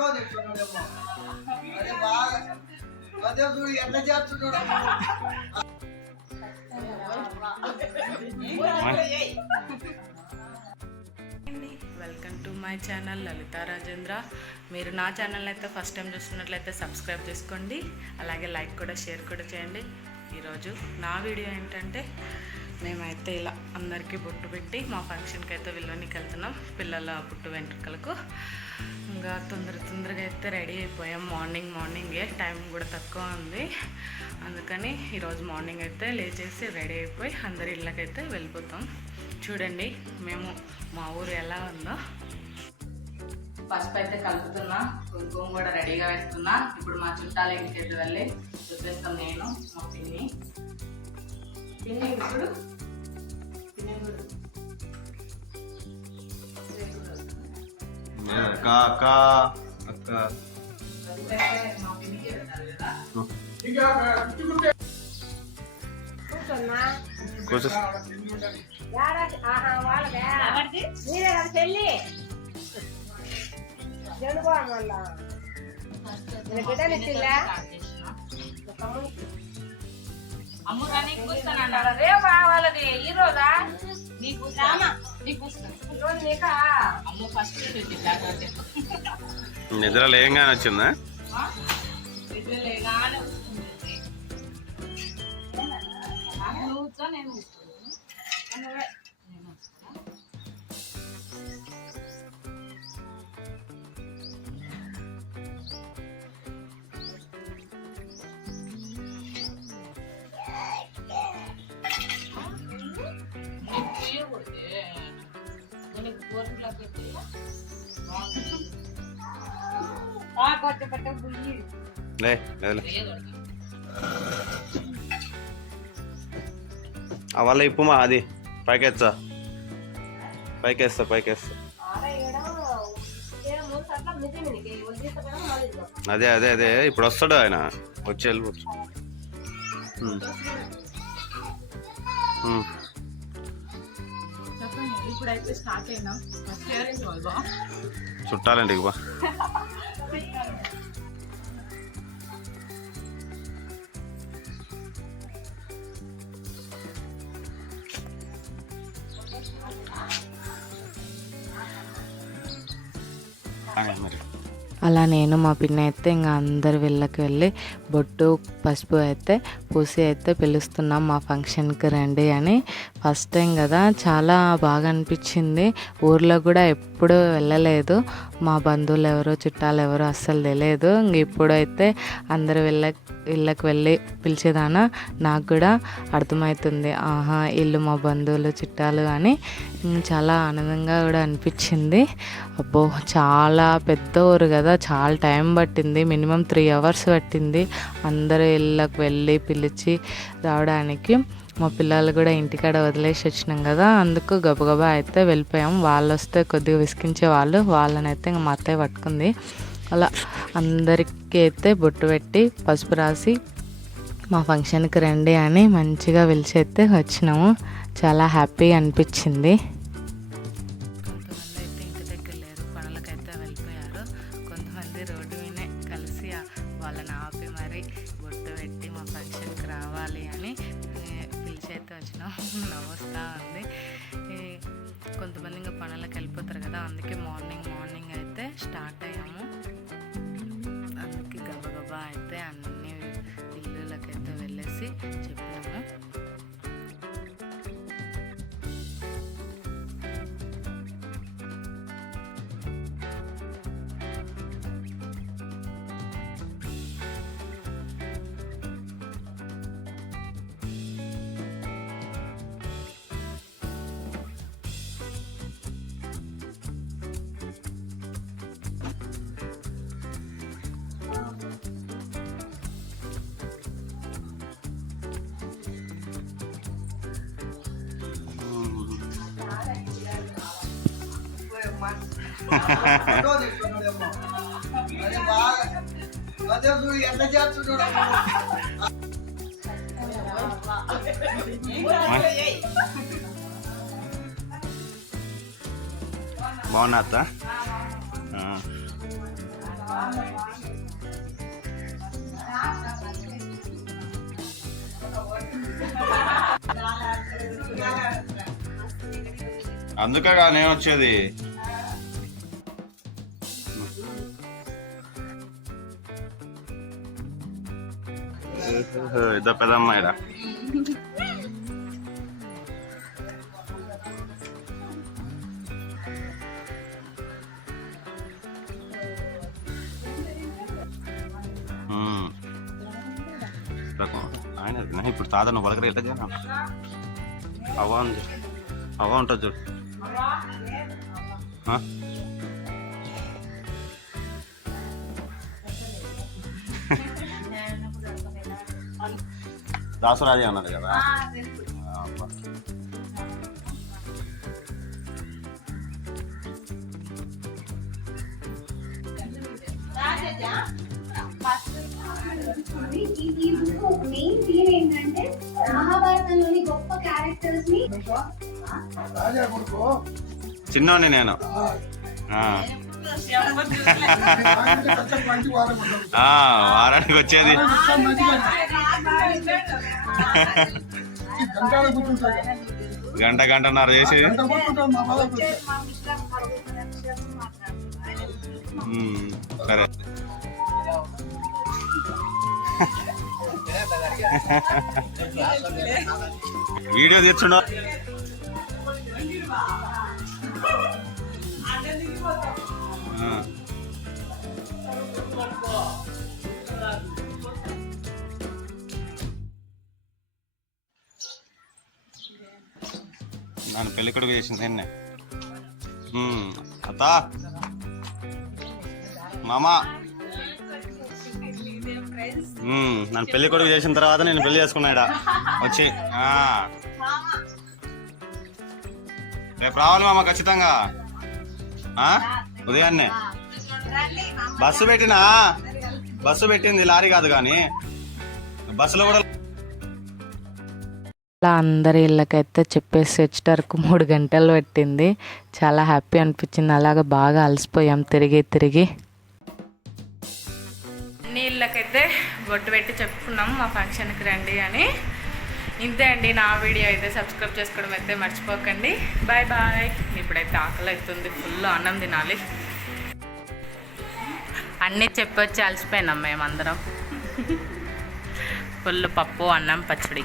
Photo బాగా అదే చూడు ఎట్లా చేస్తున్నాడు welcome to my channel Lalitha Rajendra. మీరు నా ఛానల్ అయితే ఫస్ట్ టైం చూస్తున్నట్లయితే సబ్స్క్రైబ్ చేసుకోండి. అలాగే లైక్ కూడా షేర్ కూడా చేయండి. ఈరోజు నా వీడియో ఏంటంటే మేమైతే ఇలా అందరికీ బొట్టు పెట్టి మా ఫంక్షన్కి అయితే విలువనికి వెళ్తున్నాం పిల్లల పుట్టు వెంట్రుకలకు. ఇంకా తొందర తొందరగా అయితే రెడీ అయిపోయాం. మార్నింగ్ మార్నింగే. టైం కూడా తక్కువ ఉంది. అందుకని ఈరోజు మార్నింగ్ అయితే లేచేసి రెడీ అయిపోయి అందరి ఇళ్ళకైతే వెళ్ళిపోతాం. చూడండి మేము మా ఊరు ఎలా ఉందో. పసుపు అయితే కలుపుతున్నా కుంకుమ కూడా రెడీగా వేస్తున్నా. ఇప్పుడు మా చుట్టాల ఇంటికి వెళ్ళి చూపిస్తాం నేను మా పిన్ని. పిన్ని ఇప్పుడు. అక్క అక్క అక్క కూర్చో పెళ్ళి జనుకో మళ్ళా బిడ్డలు ఇచ్చిల్లా అమ్మురాని కూర్చొని రేపు వాళ్ళది ఈ రోజా నీకు నీకు ఈరోజు నీకా. అమ్మ ఫస్ట్ నిద్ర లేయంగానే వచ్చిందా? లేగానే వస్తుంది. నువ్వు కూర్చో, నేను కూర్చోను. అవల్ల ఇప్పుమా అది. పైకెచ్చా పైకేస్తా పైకేస్తా. అదే అదే అదే. ఇప్పుడు వస్తాడు ఆయన. వచ్చి వెళ్ళిపోవచ్చు ఇప్పుడైతే స్టార్ట్ అయినా ఫస్ట్ ఇయర్ అలా నేను మా పిన్ని అయితే ఇంకా అందరు వీళ్ళకి వెళ్ళి బొట్టు పసుపు అయితే పూసి అయితే పిలుస్తున్నాం మా ఫంక్షన్కి రండి అని ఫస్ట్ టైం కదా చాలా బాగా అనిపించింది. ఊర్లో కూడా ఎప్పుడూ వెళ్ళలేదు. మా బంధువులు ఎవరో చుట్టాలు ఎవరో అస్సలు తెలియదు. ఇంక ఇప్పుడైతే అందరు వెళ్ళ ఇళ్ళకి వెళ్ళి పిలిచేదాన నాకు కూడా అర్థమవుతుంది ఆహా ఇల్లు మా బంధువులు చుట్టాలు అని. చాలా ఆనందంగా కూడా అనిపించింది. అబ్బో చాలా పెద్ద ఊరు కదా చాలా టైం పట్టింది. మినిమం త్రీ అవర్స్ పట్టింది అందరూ ఇళ్ళకి వెళ్ళి పిలిచి రావడానికి. మా పిల్లలు కూడా ఇంటికాడ వదిలేసి వచ్చినాం కదా అందుకు గబగబా అయితే వెళ్ళిపోయాం. వాళ్ళు వస్తే కొద్దిగా విసిగించే వాళ్ళు వాళ్ళని అయితే ఇంకా మా అత్తయ్య పట్టుకుంది. అలా అందరికీ అయితే బొట్టు పెట్టి పసుపు రాసి మా ఫంక్షన్కి రండి అని మంచిగా పిలిచి అయితే వచ్చినాము. చాలా హ్యాపీగా అనిపించింది. దగ్గర లేరు వెళ్ళిపోయారు. కొంతమంది రోడ్డు కలిసి వాళ్ళని ఆపి మరి బొట్టు పెట్టి మా ఫంక్షన్కి రావాలి అని చేత పిలిచి అయితే వచ్చినాం నవ్వుస్తూ ఉంది. ఈ, కొంతమంది ఇంకా పనులకు వెళ్ళిపోతారు కదా అందుకే మార్నింగ్ మార్నింగ్ అయితే స్టార్ట్ అయ్యాము. అందుకే గబగబా అయితే అన్ని ఇల్లులకైతే వెళ్ళేసి చెప్పినాము బాగున్నా అత్త? అందుకే కానీ నేను వచ్చేది. ఇద్దరు పెద్దమ్మాయిరా మ్మ్. ఆయన నా ఇప్పుడు తాత నువ్వు పలకరి ఎట్లా చేయను అవ్వ ఉంది అవ్వ ఉంటుంది చూడు దాసరాజే అన్నది కదా. ఆ, అబ్బా. ఈ ఈ బుక్ మెయిన్ థీమ్ ఏంటంటే మహాభారతంలోని గొప్ప క్యారెక్టర్స్ని రాజా కొడుకు? చిన్నోని నేను. వారానికి వచ్చేది. గంట గంటన్నర చేసేది. సరే. వీడియో తెచ్చున్నా నన్ను పెళ్ళి కొడుకు చేసింది నిన్నే. అత్త. మామా. నన్ను పెళ్ళి కొడుకు చేసిన తర్వాత నేను పెళ్ళి చేసుకున్నాడా వచ్చి రేపు రావాలి మామ ఖచ్చితంగా. ఆ? ఉదయాన్నే. బస్సు పెట్టినా? బస్సు పెట్టింది లారీ కాదు కానీ. బస్సులో కూడా అలా అందరి ఇళ్ళకైతే చెప్పేసి వచ్చేటరకు మూడు గంటలు పెట్టింది. చాలా హ్యాపీ అనిపించింది. అలాగ బాగా అలసిపోయాం. తిరిగి తిరిగి. అన్ని ఇళ్ళకైతే బొట్టు పెట్టి చెప్పుకున్నాం మా ఫంక్షన్కి రండి అని. ఇంతే అండి నా వీడియో అయితే సబ్స్క్రైబ్ చేసుకోవడం అయితే మర్చిపోకండి. Bye bye. ఇప్పుడైతే ఆకలి అవుతుంది ఫుల్ అన్నం తినాలి. అన్నీ చెప్పొచ్చి అలసిపోయినాం మేమందరం. ఫుల్ పప్పు అన్నం పచ్చడి.